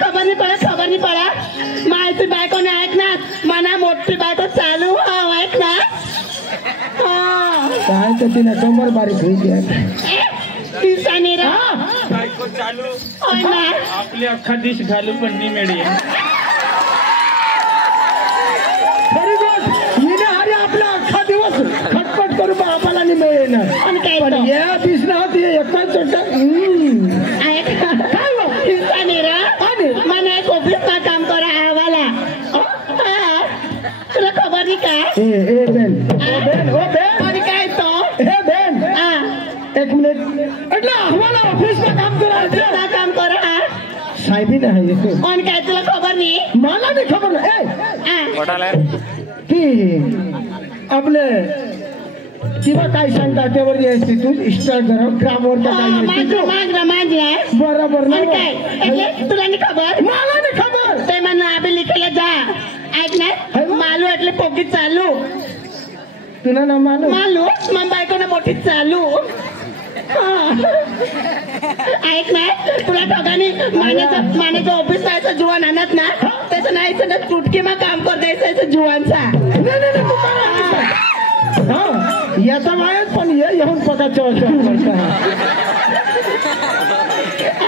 खबर नाही पडा माहिती बायकोने ऐकणार मना मोठी बायको चालू ऐकणार काय तर तिने कंबर बारीक होईल दिसाने रा बायको चालू ना आपली अख्खा डिश घालू पण नाही मिळेल खरी गोष्ट हिने अरे आपला अख्खा दिवस खटपट करू बापाला नाही मिळेल आणि काय पण या दिसला होती एकाच दिसाने रा मना एक ऑफिसमा काम करा आवाला तुला खबर नाही का ए बेन ओ बेन आणि काय तो हे बेन एक मिनिट એટલે हमारा ऑफिसમાં काम करा काम करा साहेबी नाही आणि काय तुला खबर नाही मला नाही खबर की आपले किंवा काय सांगता त्यावर यायची तू इंस्टाग्राम बरोबर नाही तुला नाही खबर मला नाही खबर ते म्हणा आम्ही लिखायला जा ऐक ना मालू એટલે पोगी चालू तुला ना मालू मग बायकोने मोठी चालू ऐक ना तुला दोघांनी मानेचं ऑफिस जायचं जुवान आणत ना त्याचं नाही ना चुटकी मग काम कर द्यायचं जुवानचा याचा मायच पण येऊन पकाचं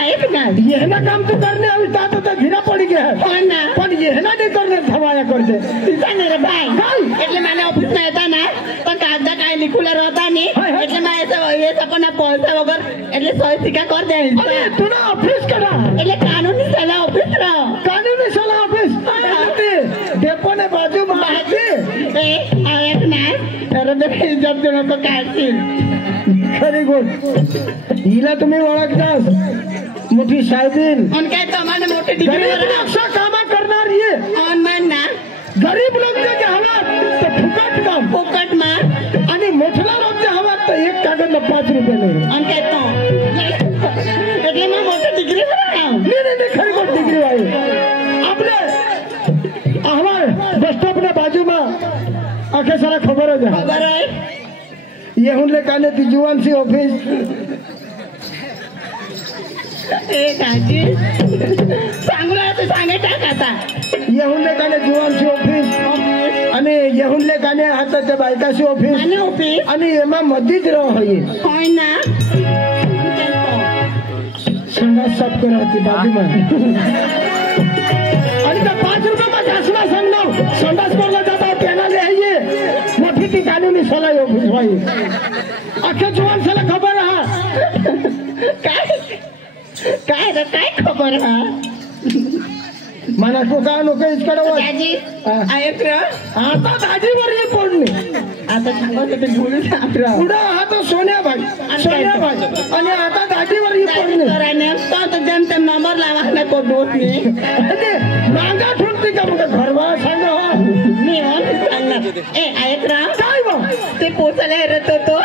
ऐक ना ये ना काम तू करणे अभी तात तर भिरा पडी गया पण ये ना नाही करणे धवाया करते सांग रे बाय એટલે મને ઓફિસ માં હતા ના પણ કાગદા કાઈ લીખુલા રહેતા નહીં એટલે મેં એ સપના પૈસા વગર એટલે સોય સિક્કા કર દે અરે તું ઓફિસ કરા એટલે કાનૂની સલાહ ઓફિસ રહો કાનૂની સલાહ ઓફિસ ડેપો ને બાજુ માં એ એક ના રદર જબ જણો કાઢી खरी गोष्ट हिला तुम्ही ओळखतास मोठी साहेबीन आणि काय तुम्हाला मोठी डिग्री अशा कामा करणार ये ऑन मान ना गरीब लोक जे हवात तर फुकट काम फुकट मार आणि मोठला लोक जे हवात तर एक कागदला 5 रुपये नाही आणि काय तो એટલે मैं मोठी डिग्री नाही खरी गोष्ट डिग्री आहे आपले हवा बस स्टॉप ना बाजू में आखे सारा खबर है ये हुनले काले ती जुवान सी ऑफिस ए काजी सांगला तू सांगे टाक आता ये हुनले काले जुवान सी ऑफिस आणि ये हुनले काले आता ते बायका सी ऑफिस आणि एमा मधीच रहो है होय ना संडास साफ कराती बाजू में आणि त्या 5 रुपये मध्ये असला सांगलो संडास करला जाता त्याला लिहाये मोठी ती कानूनी सलाह ऑफिस भाई अख्ख्या जुवान साला खबर काय खबर हा मला तो का लोक इकडे दाजी ऐक रे आता दाजीवर ये पडले आता सांगतो ते बोलू सांगरा पुढे हा तो सोन्या भाई आणि आता दाजीवर ये पडले कराने तो जनते नंबर लावा ना को दोस्त ने अरे मांगा ठोकते का मग घरवा सांग मी सांगणार ए ऐक रा काय बा ते पोचला हेरत होतो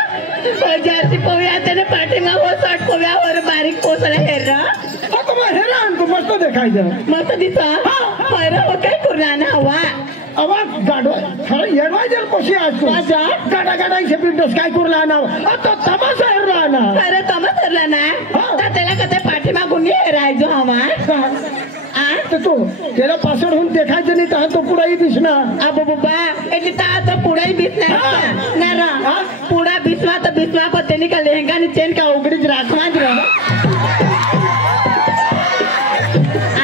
जास्ती पोव्या त्याने पाठीमा हो शॉर्ट पोव्यावर बारीक पोचला हेर आता मग हेरान तू मस्त देखायचं मस्त दिसा पैरा हो काय कुराना हवा आवाज गाडो खरं येवायजर कशी आज वाजा गाडा से बिंदस काय कुरला ना आता तमाशा हेरला ना अरे तमाशा ना तर त्याला कते पाठीमा गुन्हे हेरायचो हवा तर तो त्याला पासड होऊन देखायचं नाही तर तो पुढाही दिसणार अबो बाबा એટલે ता पुढाही दिसणार ना रा पुढा बिस्वा तर बिस्वा को तेनी का लेहंगा आणि चेन का उघडीच राखवाच रो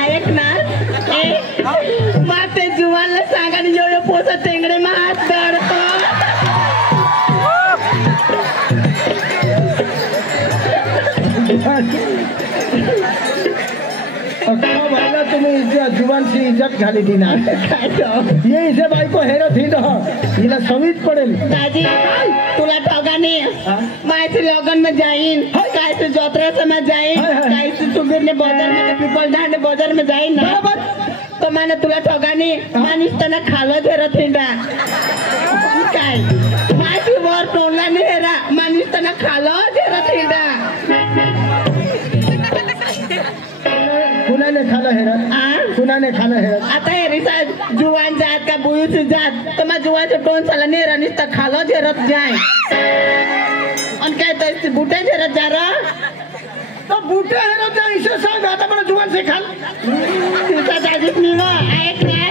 ऐक ना ए माते जुवानला सांगा आणि यो पोसा टेंगडे मा हात दडतो तुम्ही जुवान सी इज्जत घाली थी ना ये इसे बाई को हेरो थी तो हिला समीज पडेल दादी तुला ठगाने माहिती लगन में जाईन काय तू जत्रा समय जाईन काय तू सुगीरने बाजार में पीपल धाने बाजार में जाईन ना तो माने तुला ठगाने मानिस तना खालो धेरो थिंडा काय माहिती वर तोंडला नाही हेरा मानिस तना खालो धेरो थिंडा कुणाने खाला हेरा आता हेरिसा जुवान जात का बुयुसी जात तो मैं जुवान से टोन साला नहीं रनिस तक खालो धेरत जाए और क्या तो इस बूटे धेरत जा रहा तो बुटे है ना त्या इसे सांग आता मला जुवान से खाल तिचा दाजीच मी ऐक नाही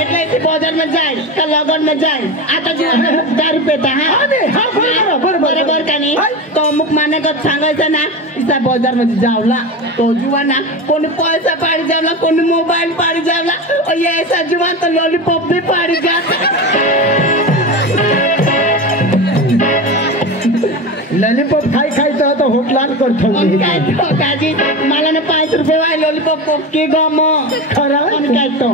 એટલે ती बजाરમાં જાય का लगનમાં જાય आता जुवान दारू पेता हा हा बरोबर बरोबर का नाही तो अमुक माने गत सांगायचं ना इसा बजारमध्ये जावला तो जुवाना कोणी पैसा पाडी जावला कोणी मोबाईल पाडी जावला और ये ऐसा जुवान तो लॉलीपॉप भी पाडी जाता लॉलीपॉप खाई खाई तो होटलान करतो काय तो दाजी मला ना 5 रुपये वाय लॉलीपॉप के गम खरा आणि काय तो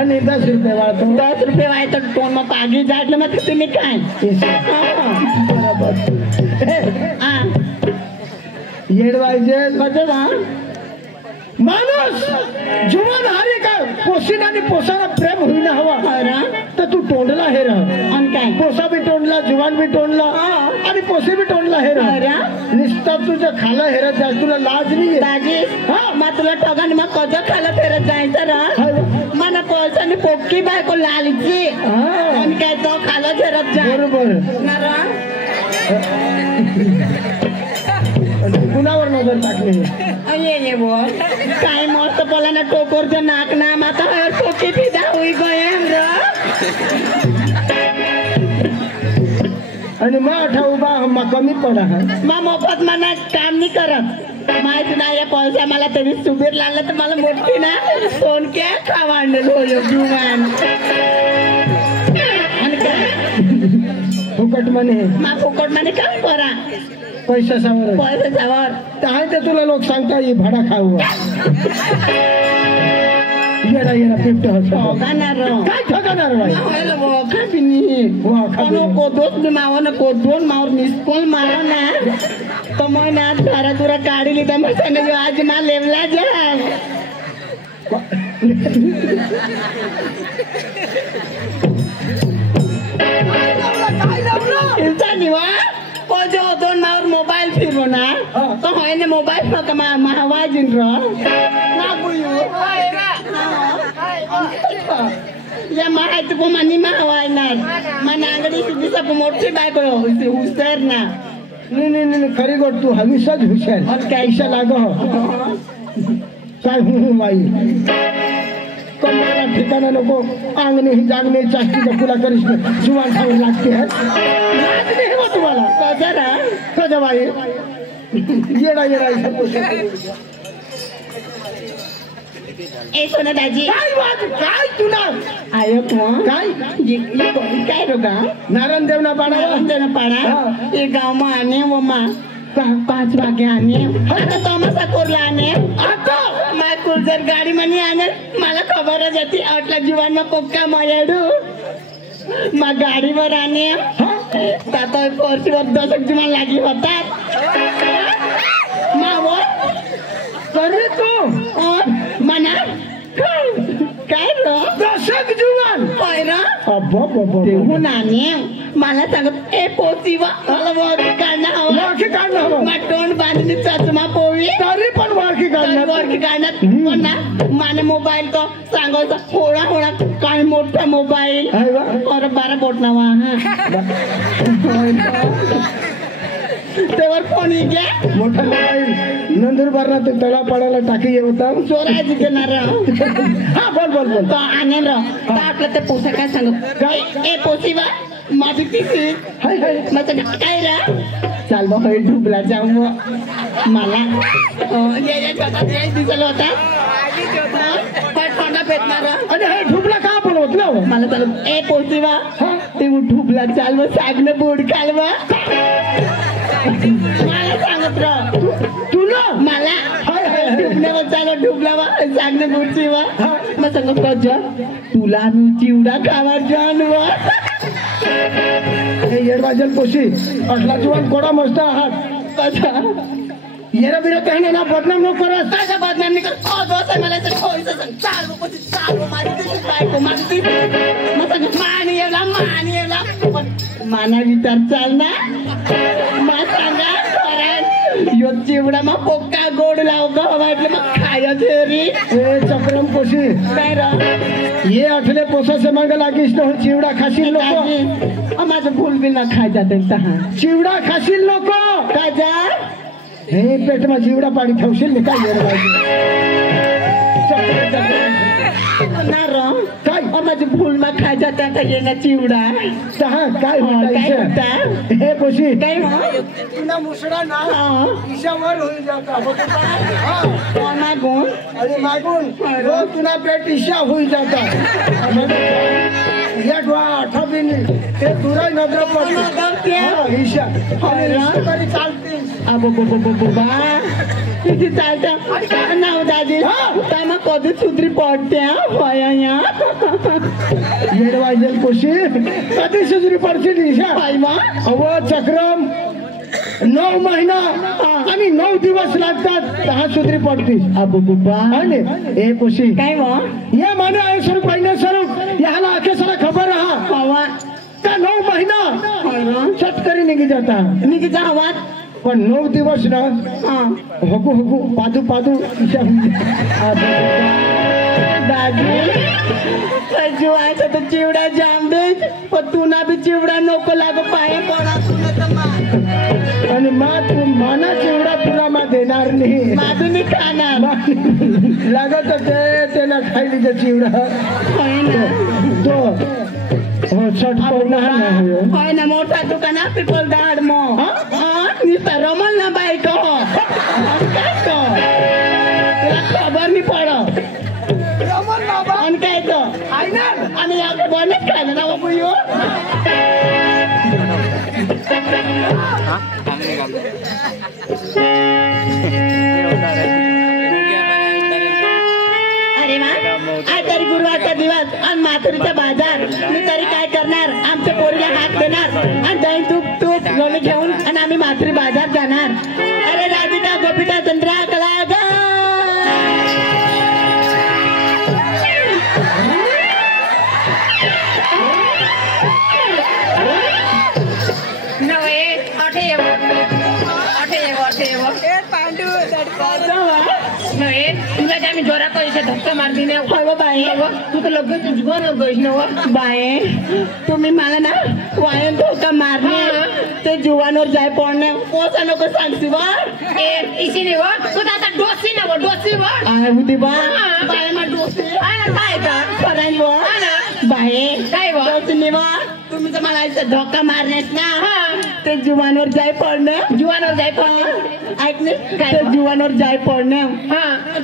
आणि 10 रुपये वाळतो 10 रुपये वाय तर टोन में पागी जाटलं मग तुम्ही काय बरोबर हा येडवायचे बजवा माणूस जुवान हारे का पोसीन आणि पोसाला प्रेम होईना हवा तर तू तोंडला हे रह आणि काय पोसा भी तोंडला जुवान भी तोंडला आणि पोसे भी तोंडला हे रह निस्ता तुझ्या खाला हेरत जाय तुला लाज नाही दाजी मग तुला ठगाने मग कजं खाला फेरत जायचं रा मला पैसाने पोपकी बायको लालची आणि काय तो खाला फेरत जाय बरोबर कुणावर नजर टाकली ये बोल काय मस्त बोला ना टोकरचं नाक ना माता टोकी पिदा होई गयम र आणि मग आठा उभा मग कमी पडा मग मोफत मना काम नाही करत माहिती नाही या पैसा मला तरी सुबीर लागला तर मला मोठी ना सोन क्या खावांडल होय जुवान आणि काय फुकट म्हणे मग फुकट म्हणे काम करा पैशावर पैशावर काय ते तुला लोक सांगता ये भाडा खाऊ येरा येरा पिपट ठगाणार काय ठगाणार बाई दोन मावर मिसकोल मारो ना तो मैं ना तारा तुरा काढी लीधा मग आज मा लेवला जा जो 2 मावर मोबाईल फिरो ना तो होय मोबाईल फक्त महावाजीन या माहिती को मनी महावाय ना मन अंगडी दिसा मोठी बायको हुसर ना नाही खरी गोट तू हमेशाच हुशार और काय लाग काय माई कमरा ठिकाणा नको अंगणे ही जागणे चाष्टी तुला करीस जुवान खाऊ लागते तुम्हाला कजा बाई येडा ए सोना दाजी काय तुला आयो काय काय रोगा नारायण देवना पाडा ये गाव में आने वो माँ 5 वागे आने आता तमाशा कोरला आने आता मैं कुलजर गाड़ी में नहीं आने मला खबर है जाती आटला जीवन में पोक्का मयाडू मैं गाड़ी में आने ताता पर्सीवर 10 जीवन लागी होता माँ वो करे तो मना काय रो 10 जीवन पैरा अब्बा तेहू नाने मला सांगत ए पोसीवा मला वाकी काढणं हवं तोंड बांधून चष्मा पोवी तरी पण वाकी काढण्यात पण ना माने मोबाईल तो सांगायचा होळा काय मोठा मोबाईल और 12 बोट नावा तेवर फोन घ्या मोठा मोबाईल नंदुरबारला ते तळा पाडायला टाकी होता चोरायची देणार हा बोल तो आने र आपलं ते पोसा काय सांगत ए पोसीवा माझी किती माझं काय रा चाल बा होय ढुबला जाऊ मला दिसलं होता थोडा भेटणार आणि हे ढुबला का बोलवत ना मला चालू ए पोसीवा ते ढुबला चाल व सागनं बोड कालवा मला सांगत राह तुला मला ढुबल्यावर चालव ढुबलावा सागनं बोडची वा मग सांगत राजा तुला मी चिवडा खावा जानवा हे येडवाजल पोशी असला जीवन कोडा मस्त आहात कसा येरा बिरा कहने ना बदनाम नको करत कसा बदनाम नाही करत ओ दोस्त मला तर खोयचं सांग चालू माझी दिसत बायको माझी मग सांग मानी येला माना विचार चाल ना मा सांगा यो चिवडा मग पोक्का गोड लाव का वाटलं मग खाया थेरी ए चपरम पोशी काय रा ये अठले पोसा से मांग लागिस न चिवडा खाशील नको माझं फुल बिल ना खाय जाते चिवडा खाशील नको काय जा हे पेट में जीवड़ा पाड़ी ठेवशील ने काय येर ना रो काय और माझी भूल में खा जाता था ये ना चिवड़ा कहा काय होता हे पोशी काय हो तुना मुसड़ा ना हाँ ईशावर होई जाता हां कौन मागून अरे मागून वो तुना पेट ईशा होई जाता या डवा ठबिनी ते तुरा नजर पडली ईशा अरे करी चालती अब बा किती चालतं ना दादी तमा कधी सुधरी पडते होया या येडवायजेल पोशी कधी सुधरी पडशील ईशा बाई मा अव चक्रम 9 महिना आणि 9 दिवस लागतात 10 सुधरी पडतीस अब बुबा आणि ए पोशी काय हो ये माने आहे स्वरूप महिना स्वरूप याला आखे सारा खबर रहा हवा का 9 महिना चटकरी निघी जाता निघी जा हवा पण 9 दिवस ना हाँ हकू हकू पादू पादू ईशा दादी जो आहे तो चिवडा जाम दे पण तू ना भी चिवडा नको लागो पाया पडा तुला तर मा आणि मा तू माना चिवडा तुला मा देणार नाही माझं मी खाणार लागत ते त्याला खायली ते चिवडा तो हो छट पौना नाही होय ना मोठा दुकाना पिपल दाड मो निस्ता रमल ना बाई को काय तो तुला खबर नाही पड रमण बाबा आणि काय तो फायनल आणि या बोलत काय ना बाबू यो अरे वा आज तरी गुरुवारचा दिवस आणि माथुरीचा बाजार मी तरी काय करणार आमच्या पोरीला हात देणार आणि दही तूप तूप लोणी घेऊन आणि आम्ही माथुरी बाजार जाणार अरे राधिका गोपिका चंद्रा कला तुला जोरा पैसे धक्का मारली नाही हो बाई तू तर लगेच गईस ना बाई तुम्ही मला ना वायन धोका मारणे ते जुवानवर जाय पडणे कोसा नको सांगती बा इसी नाही व तू तर आता डोसी ना डोसी व आहे होती बा बाय मा डोसे काय तर कराय व बाई काय व डोसे वा तुम्ही तर मला इथं धोका मारण्यात ना ते जुवानवर जाय पडणे जुवानवर जाय पण ऐकले ते जुवानवर जाय पडणे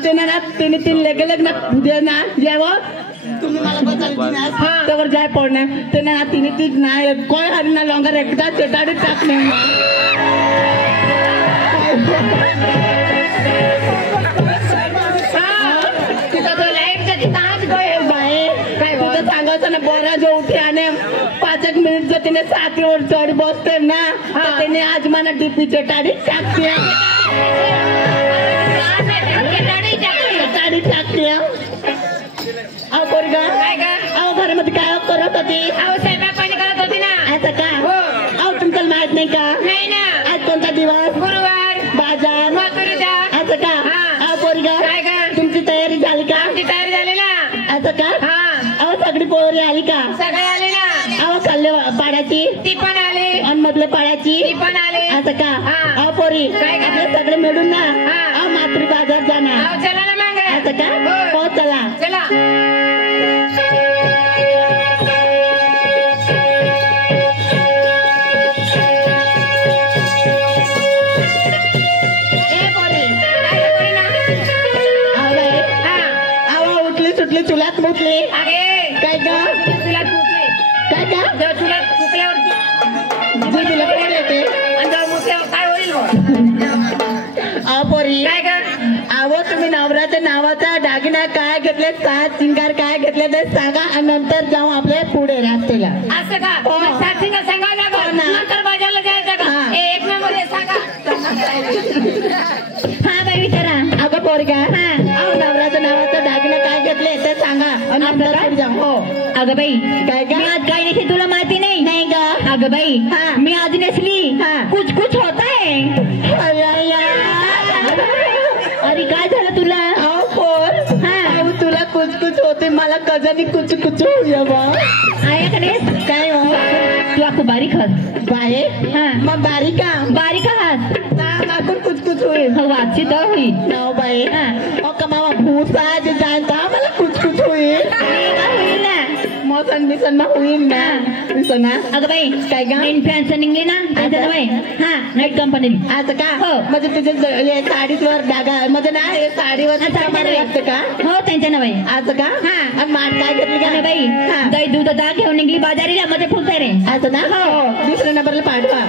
ते ना तिने तीन लेके लग्न उद्या ना जेव्हा तुम्ही मला बचावली ना त्यावर जाय पडणे ते ना तिने तीन ना कोय हरी ना लॉंगर एकदा चेटाडी टाकणे सांगायचं ना बरा जो उठे आणि 5 मिनिट जर तिने साथीवर चढ बसते ना त्याने आज मला डीपी चेटाडी टाकते चेटाडी टाकते अहो पोरगा अहो घरामध्ये काय करत होती स्वयंपाक पाणी करत होती ना असं का अहो तुमचं माहित नाही का नाही ना आज कोणता दिवस गुरुवार बाजार माथुरीचा असं का अहो पोरगा काय का तुमची तयारी झाली का आमची तयारी झाली ना असं का अहो सगळी पोरी आली का सगळे आले ना अहो खाल्ले पाड्याची ती पण आली आणि मधले पाड्याची ती पण आली असं का अहो पोरी काय का? आपले सगळे मिळून ना अहो मातृ बाजार जाणार चला ना मग असं का हो चला चला सुटली चुलात मुतली काय का तुला तुटले काय का जेव्हा तुला तुटल्यावर जे तिला पोर येते आणि जेव्हा मुतल्यावर काय होईल अहो पोरी काय का अहो तुम्ही नवऱ्याच्या नावाचा दागिना काय घेतले सात सिंगार काय घेतले ते सांगा आणि नंतर जाऊ आपल्या पुढे रास्तेला असं का साथीला सांगावं लागलं नंतर बाजारला जायचं का एक नंबर हे सांगा हा बाई विचारा अगं पोरगा अहो नवऱ्याच्या नावाचा दागिना काय घेतले ते सांगा आणि नंतर पुढे जाऊ हो अगं बाई काय का आज काय नाही तुला माहिती नाही नाही का अगं बाई मी आज नेसली कुछ कुछ होता है अरे काय झालं तुला अहो पोर अहो तुला कुछ होते मला कजानी कुछ होऊया बा आयाकडे काय हो तू आपको बारीक हस बाय मग बारीक हस मागून कुछ होईल अच्छी तो हुई नाव बाई ओ कमावा भूसा जे जानता मला कुछ हुई हुई ना मौसम मिशन में हुई ना मिशन ना अगं बाई काय गा इन्फ्लुएन्सर निघली ना त्याच्यात बाई हा नाईट कंपनी आज का हो. म्हणजे तुझे हे साडीवर डागा म्हणजे ना हे साडीवर मारायला लागतं का हो त्यांच्या ना बाई आज का हा. आणि मान काय घेतली का आणि बाई हा. दही दूध दा घेऊन निघली बाजारीला मध्ये फुलते रे आज ना हो दुसऱ्या नंबरला पाठवा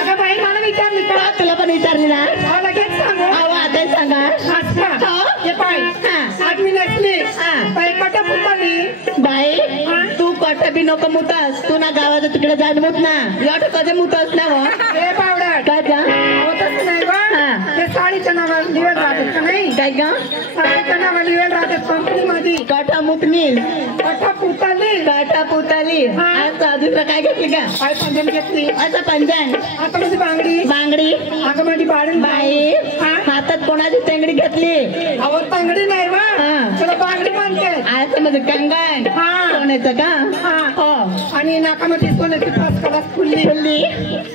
अगं बाई मला विचारली का का तुला पण विचारली ना अहो, लगेच सांगू अहो आता सांगा अच्छा हो. हे पाय हा. आज मी नसली हा. बाई कटा फुटली बाई हा. तू कट बी नको मुतास तू ना गावाच्या तिकडे जाऊन मुत ना एवढं कधी मुतास ना हो हे पावडर काय का होतच नाही बा हा. ते साडीच्या नावावर लिवेल राहतात का नाही काय का साडीच्या नावावर लिवेल राहतात कंपनी मध्ये कटा मुतनील कटा फुटली कटा पुताली हा. आज दुसरं काय घेतली का काय पंजन घेतली असं पंजन आता माझी बांगडी बांगडी अगं माझी बाळून बाई हा. हातात कोणाची तेंगडी घेतली अहो बांगडी नाही बा हा. तुला बांगडी म्हणते आज म्हणजे कंगण हा. सोन्याचं का हा. हो आणि नाकामध्ये सोन्याची पाच कडा फुलली फुल्ली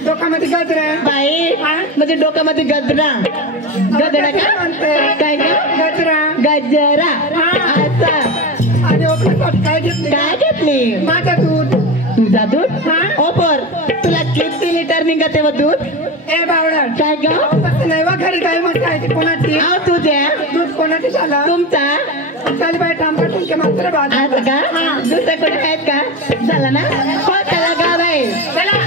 डोकामध्ये गजरा बाई हा. म्हणजे डोक्यामध्ये गजरा गजरा का म्हणते काय का गजरा गजरा हा. असं आणि ओपन काय घेतली काय घेतली माझं दूध तुझा दूध हा. ओपर तुला किती लिटर निघते व दूध ए बावडा काय ग तसं नाही बा घरी गाय मस्त आहे ती कोणाची आव तुझ्या दूध कोणाची झालं तुमचा चाल बाई थांबा तुमच्या मात्र बाजू असं का दुसरं कोणी आहेत का झाला ना हो त्याला गाव आहे चला.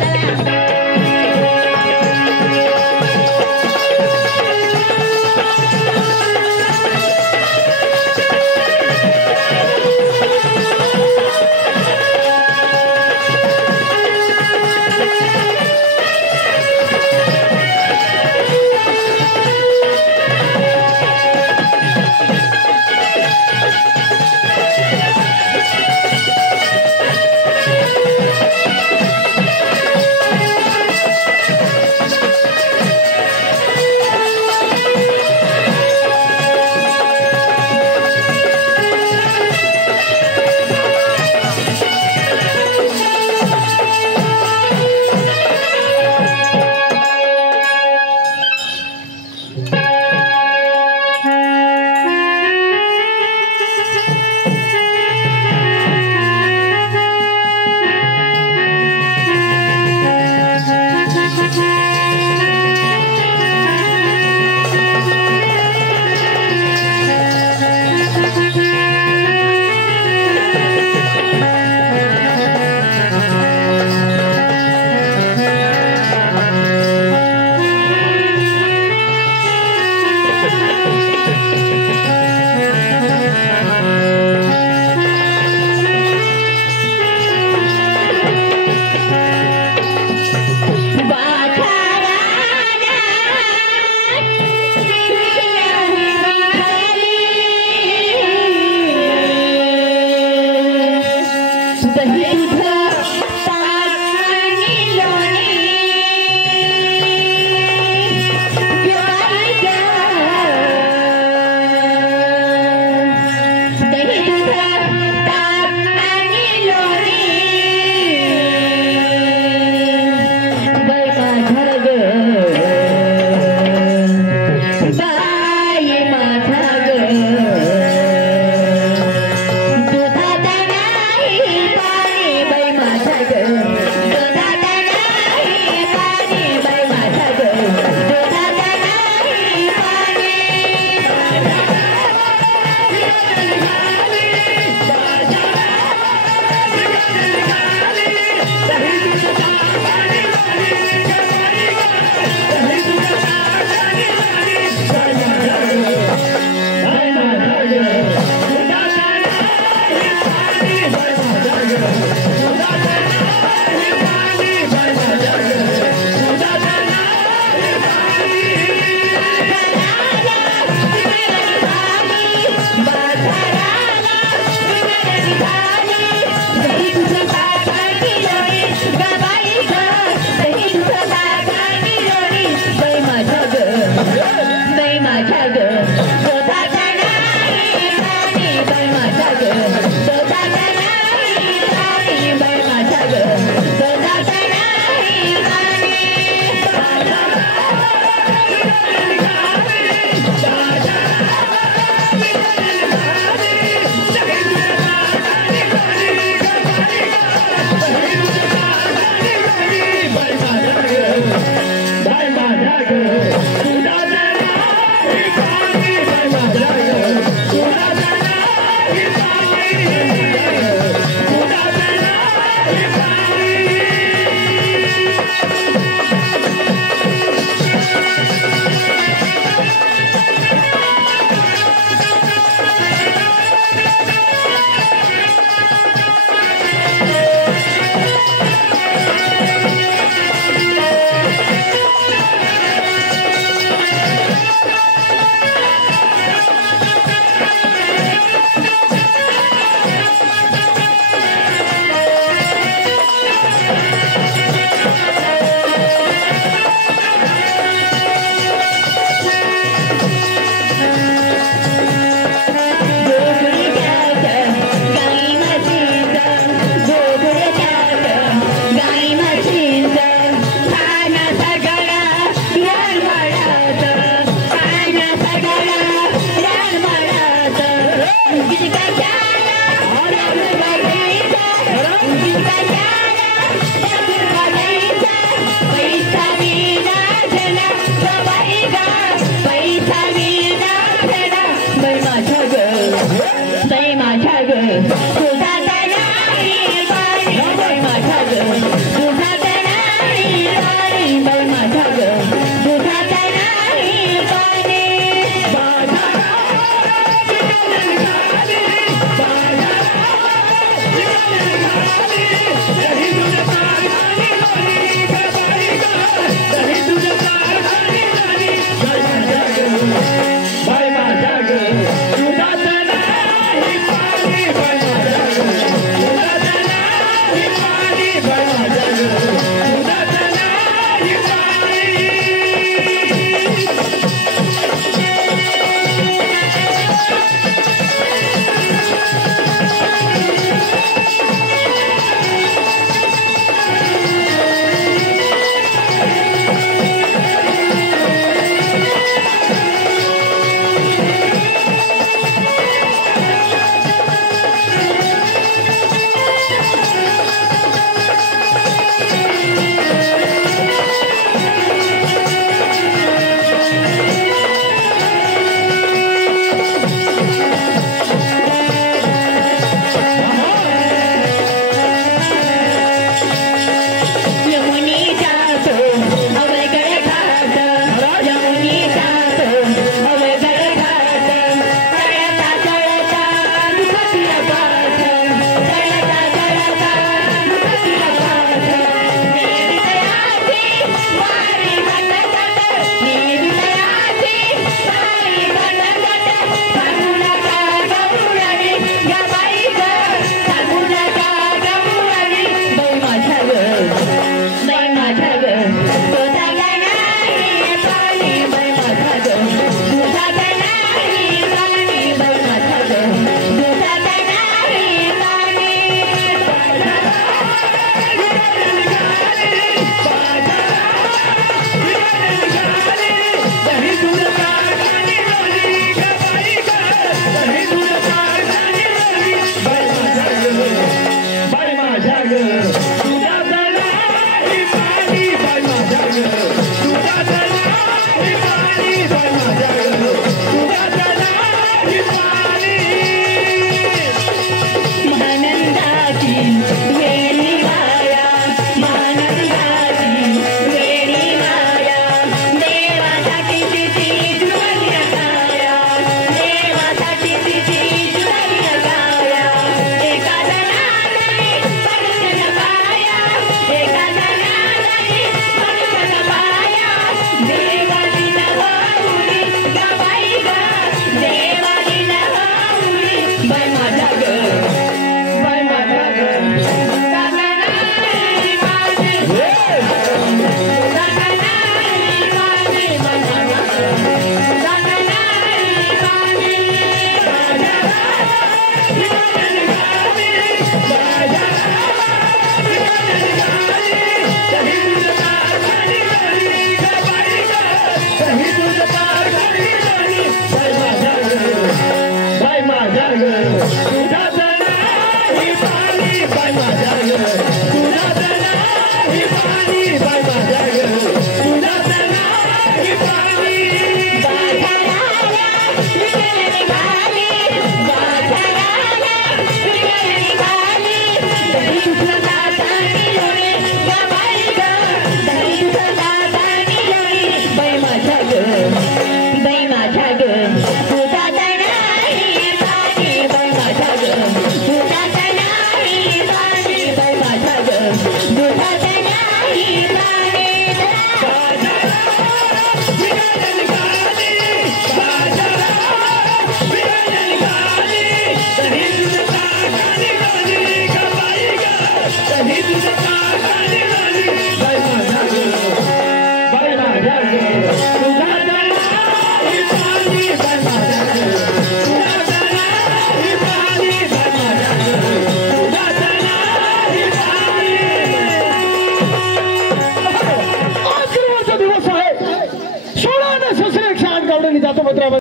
जातो